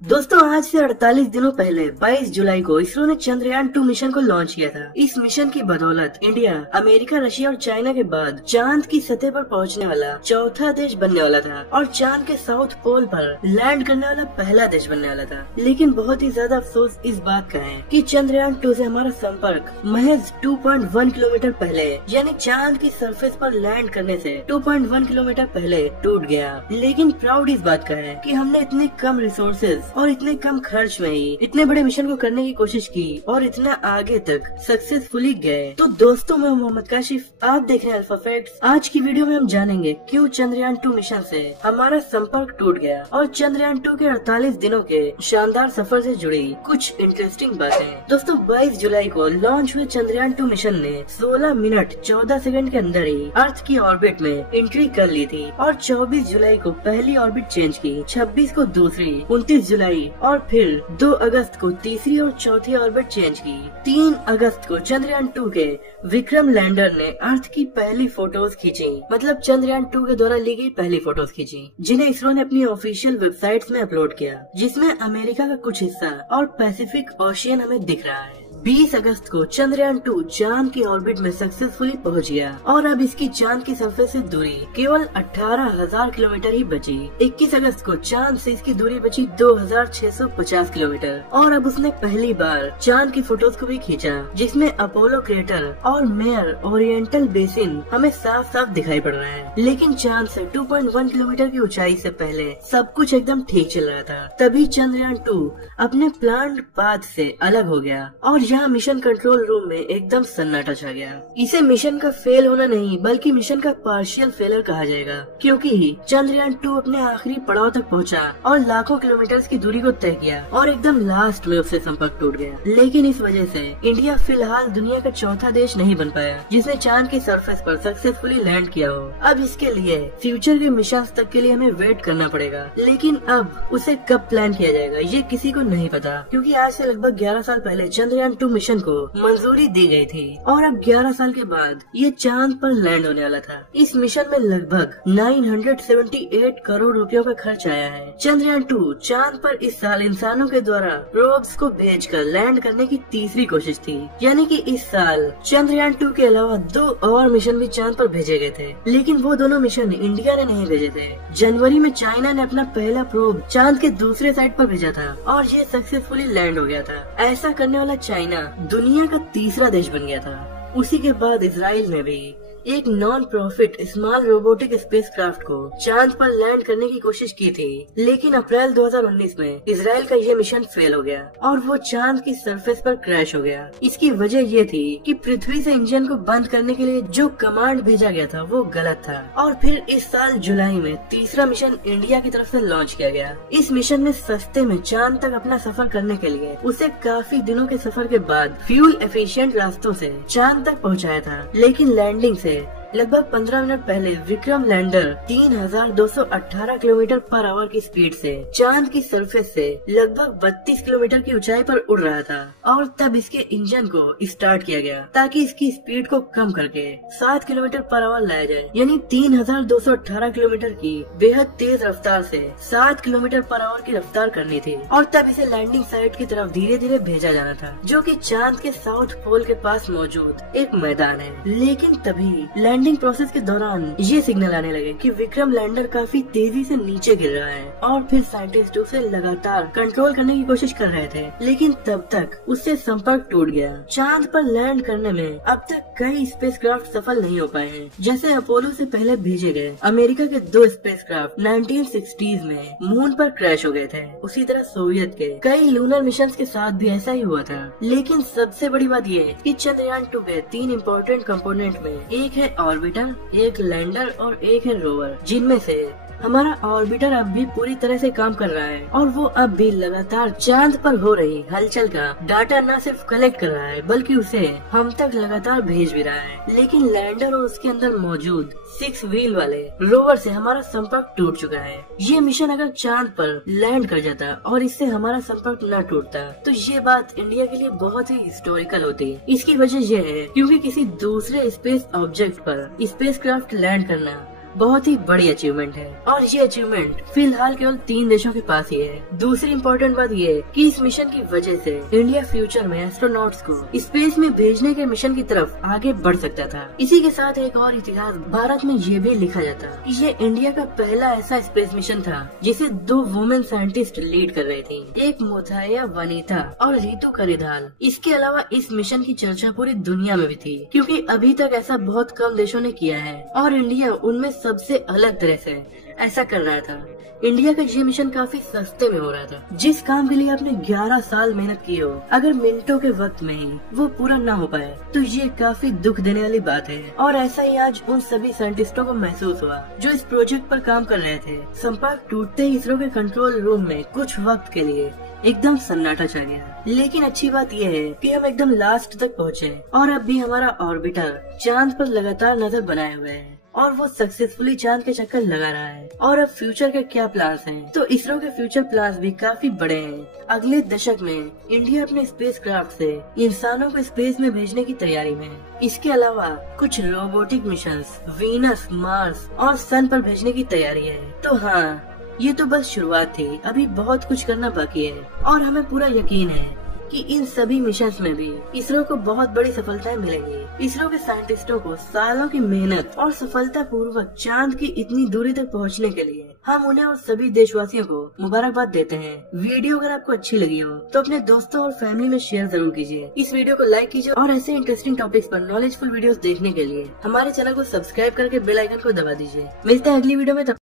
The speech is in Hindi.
दोस्तों आज से 48 दिनों पहले 22 जुलाई को इसरो ने चंद्रयान 2 मिशन को लॉन्च किया था। इस मिशन की बदौलत इंडिया, अमेरिका, रशिया और चाइना के बाद चांद की सतह पर पहुंचने वाला चौथा देश बनने वाला था और चांद के साउथ पोल पर लैंड करने वाला पहला देश बनने वाला था। लेकिन बहुत ही ज्यादा अफसोस इस बात का है कि चंद्रयान 2 से हमारा संपर्क महज 2.1 किलोमीटर पहले यानी चांद की सरफेस पर लैंड करने से 2.1 किलोमीटर पहले टूट गया। लेकिन प्राउड इस बात का है कि हमने इतने कम रिसोर्सेज और इतने कम खर्च में ही इतने बड़े मिशन को करने की कोशिश की और इतना आगे तक सक्सेसफुली गए। तो दोस्तों मैं मोहम्मद काशिफ, आप देख रहे हैं अल्फा फैक्ट्स। आज की वीडियो में हम जानेंगे क्यों चंद्रयान 2 मिशन से हमारा संपर्क टूट गया और चंद्रयान 2 के 48 दिनों के शानदार सफर से जुड़ी कुछ इंटरेस्टिंग बातें। दोस्तों 22 जुलाई को लॉन्च हुए चंद्रयान 2 मिशन ने 16 मिनट 14 सेकंड के अंदर ही अर्थ की ऑर्बिट में एंट्री कर ली थी और 24 जुलाई को पहली ऑर्बिट चेंज की, 26 को दूसरी, 29 जुलाई और फिर 2 अगस्त को तीसरी और चौथी ऑर्बिट चेंज की। 3 अगस्त को चंद्रयान 2 के विक्रम लैंडर ने अर्थ की पहली फोटोज खींची, मतलब चंद्रयान 2 के द्वारा ली गई पहली फोटोज खींची, जिन्हें इसरो ने अपनी ऑफिशियल वेबसाइट्स में अपलोड किया, जिसमें अमेरिका का कुछ हिस्सा और पैसिफिक ओशियन हमें दिख रहा है। 20 अगस्त को चंद्रयान 2 चांद की ऑर्बिट में सक्सेसफुली पहुंच गया और अब इसकी चांद की सरफेस से दूरी केवल 18,000 किलोमीटर ही बची। 21 अगस्त को चांद से इसकी दूरी बची 2,650 किलोमीटर और अब उसने पहली बार चांद की फोटोज को भी खींचा, जिसमें अपोलो क्रेटर और मेयर ओरिएंटल बेसिन हमें साफ साफ दिखाई पड़ रहा है। लेकिन चांद से 2.1 किलोमीटर की ऊंचाई से पहले सब कुछ एकदम ठीक चल रहा था। तभी चंद्रयान 2 अपने प्लान्ड पाथ से अलग हो गया और यहाँ मिशन कंट्रोल रूम में एकदम सन्नाटा छा गया। इसे मिशन का फेल होना नहीं बल्कि मिशन का पार्शियल फेलर कहा जाएगा, क्योंकि चंद्रयान 2 अपने आखिरी पड़ाव तक पहुंचा और लाखों किलोमीटर की दूरी को तय किया और एकदम लास्ट में उससे संपर्क टूट गया। लेकिन इस वजह से इंडिया फिलहाल दुनिया का चौथा देश नहीं बन पाया जिसने चांद की सरफेस पर सक्सेसफुली लैंड किया हो। अब इसके लिए फ्यूचर के मिशन तक के लिए हमें वेट करना पड़ेगा, लेकिन अब उसे कब प्लान किया जाएगा ये किसी को नहीं पता, क्योंकि आज से लगभग 11 साल पहले चंद्रयान 2 मिशन को मंजूरी दी गई थी और अब 11 साल के बाद ये चांद पर लैंड होने वाला था। इस मिशन में लगभग 978 करोड़ रुपयों का खर्च आया है। चंद्रयान 2 चांद पर इस साल इंसानों के द्वारा प्रोब्स को भेजकर लैंड करने की तीसरी कोशिश थी, यानी कि इस साल चंद्रयान 2 के अलावा 2 और मिशन भी चांद पर भेजे गए थे, लेकिन वो दोनों मिशन इंडिया ने नहीं भेजे थे। जनवरी में चाइना ने अपना पहला प्रोब चांद के दूसरे साइड पर भेजा था और ये सक्सेसफुली लैंड हो गया था। ऐसा करने वाला चाइना दुनिया का तीसरा देश बन गया था। उसी के बाद इजराइल ने भी एक non profit small robotic spacecraft को चांद पर लैंड करने की कोशिश की थी, लेकिन अप्रैल 2019 में इजराइल का ये मिशन फेल हो गया और वो चांद की सरफेस पर क्रैश हो गया। इसकी वजह ये थी कि पृथ्वी से इंजन को बंद करने के लिए जो कमांड भेजा गया था वो गलत था। और फिर इस साल जुलाई में तीसरा मिशन इंडिया की तरफ से लॉन्च किया गया। इस मिशन ने सस्ते में चांद तक अपना सफर करने के लिए उसे काफी दिनों के सफर के बाद फ्यूल एफिशिएंट रास्तों से चांद तक पहुंचाया था, लेकिन लैंडिंग से लगभग 15 मिनट पहले Vikram lander 3,218 kilometre per hour की स्पीड से चांद की सरफेस से लगभग 32 किलोमीटर की ऊंचाई पर उड़ रहा था और तब इसके इंजन को स्टार्ट किया गया ताकि इसकी स्पीड को कम करके 7 किलोमीटर पर आवर लाया जाए, यानी 3,218 किलोमीटर की बेहद तेज रफ्तार से 7 किलोमीटर पर आवर की रफ्तार करनी थी और तब इसे लैंडिंग साइट की तरफ धीरे धीरे भेजा जाना था, जो कि चांद के साउथ पोल के पास मौजूद एक मैदान है। लेकिन तभी लैंडिंग प्रोसेस के दौरान ये सिग्नल आने लगे कि विक्रम लैंडर काफी तेजी से नीचे गिर रहा है और फिर साइंटिस्ट उसे लगातार कंट्रोल करने की कोशिश कर रहे थे, लेकिन तब तक उससे संपर्क टूट गया। चांद पर लैंड करने में अब तक कई स्पेसक्राफ्ट सफल नहीं हो पाए हैं, जैसे अपोलो से पहले भेजे गए अमेरिका के 2 स्पेसक्राफ्ट 1960s में मून पर क्रैश हो गए थे। उसी तरह सोवियत के कई लूनर मिशन के साथ भी ऐसा ही हुआ था। लेकिन सबसे बड़ी बात ये है कि चंद्रयान 2 के 3 इम्पोर्टेंट कंपोनेंट में एक है ऑर्बिटर, एक लैंडर और एक है रोवर, जिनमें से हमारा ऑर्बिटर अब भी पूरी तरह से काम कर रहा है और वो अब भी लगातार चांद पर हो रही हलचल का डाटा न सिर्फ कलेक्ट कर रहा है बल्कि उसे हम तक लगातार भेज भी रहा है। लेकिन लैंडर और उसके अंदर मौजूद 6 व्हील वाले रोवर से हमारा संपर्क टूट चुका है। ये मिशन अगर चांद पर लैंड कर जाता और इससे हमारा संपर्क न टूटता तो ये बात इंडिया के लिए बहुत ही हिस्टोरिकल होती। इसकी वजह यह है क्योंकि किसी दूसरे स्पेस ऑब्जेक्ट पर स्पेसक्राफ्ट लैंड करना बहुत ही बड़ी अचीवमेंट है और ये अचीवमेंट फिलहाल केवल 3 देशों के पास ही है। दूसरी इम्पोर्टेंट बात ये है कि इस मिशन की वजह से इंडिया फ्यूचर में एस्ट्रोनॉट्स को स्पेस में भेजने के मिशन की तरफ आगे बढ़ सकता था। इसी के साथ एक और इतिहास भारत में ये भी लिखा जाता कि ये इंडिया का पहला ऐसा स्पेस मिशन था जिसे 2 वुमेन साइंटिस्ट लीड कर रही थी, एक मुथैया वनीता और रितु करिधाल। इसके अलावा इस मिशन की चर्चा पूरी दुनिया में भी थी क्योंकि अभी तक ऐसा बहुत कम देशों ने किया है और इंडिया उनमें सबसे अलग तरह से ऐसा कर रहा था। इंडिया का ये मिशन काफी सस्ते में हो रहा था। जिस काम के लिए आपने 11 साल मेहनत की हो, अगर मिनटों के वक्त में ही वो पूरा ना हो पाए तो ये काफी दुख देने वाली बात है। और ऐसा ही आज उन सभी साइंटिस्टों को महसूस हुआ जो इस प्रोजेक्ट पर काम कर रहे थे। संपर्क टूटते ही इसरो के कंट्रोल रूम में कुछ वक्त के लिए एकदम सन्नाटा छा गया। लेकिन अच्छी बात यह है कि हम एकदम लास्ट तक पहुँचे और अब भी हमारा ऑर्बिटर चांद पर लगातार नजर बनाए हुए है और वो सक्सेसफुली चांद के चक्कर लगा रहा है। और अब फ्यूचर के क्या प्लान्स हैं? तो इसरो के फ्यूचर प्लान्स भी काफी बड़े हैं। अगले दशक में इंडिया अपने स्पेसक्राफ्ट से इंसानों को स्पेस में भेजने की तैयारी में है। इसके अलावा कुछ रोबोटिक मिशंस वीनस, मार्स और सन पर भेजने की तैयारी है। तो हाँ, ये तो बस शुरुआत थी, अभी बहुत कुछ करना बाकी है और हमें पूरा यकीन है कि इन सभी मिशंस में भी इसरो को बहुत बड़ी सफलताएं मिलेंगी। इसरो के साइंटिस्टों को सालों की मेहनत और सफलता पूर्वक चांद की इतनी दूरी तक पहुंचने के लिए हम उन्हें और सभी देशवासियों को मुबारकबाद देते हैं। वीडियो अगर आपको अच्छी लगी हो तो अपने दोस्तों और फैमिली में शेयर जरूर कीजिए। इस वीडियो को लाइक कीजिए और ऐसे इंटरेस्टिंग टॉपिक्स पर नॉलेजफुल वीडियोस देखने के लिए हमारे चैनल को सब्सक्राइब करके बेल आइकन को दबा दीजिए। मिलते हैं अगली वीडियो में।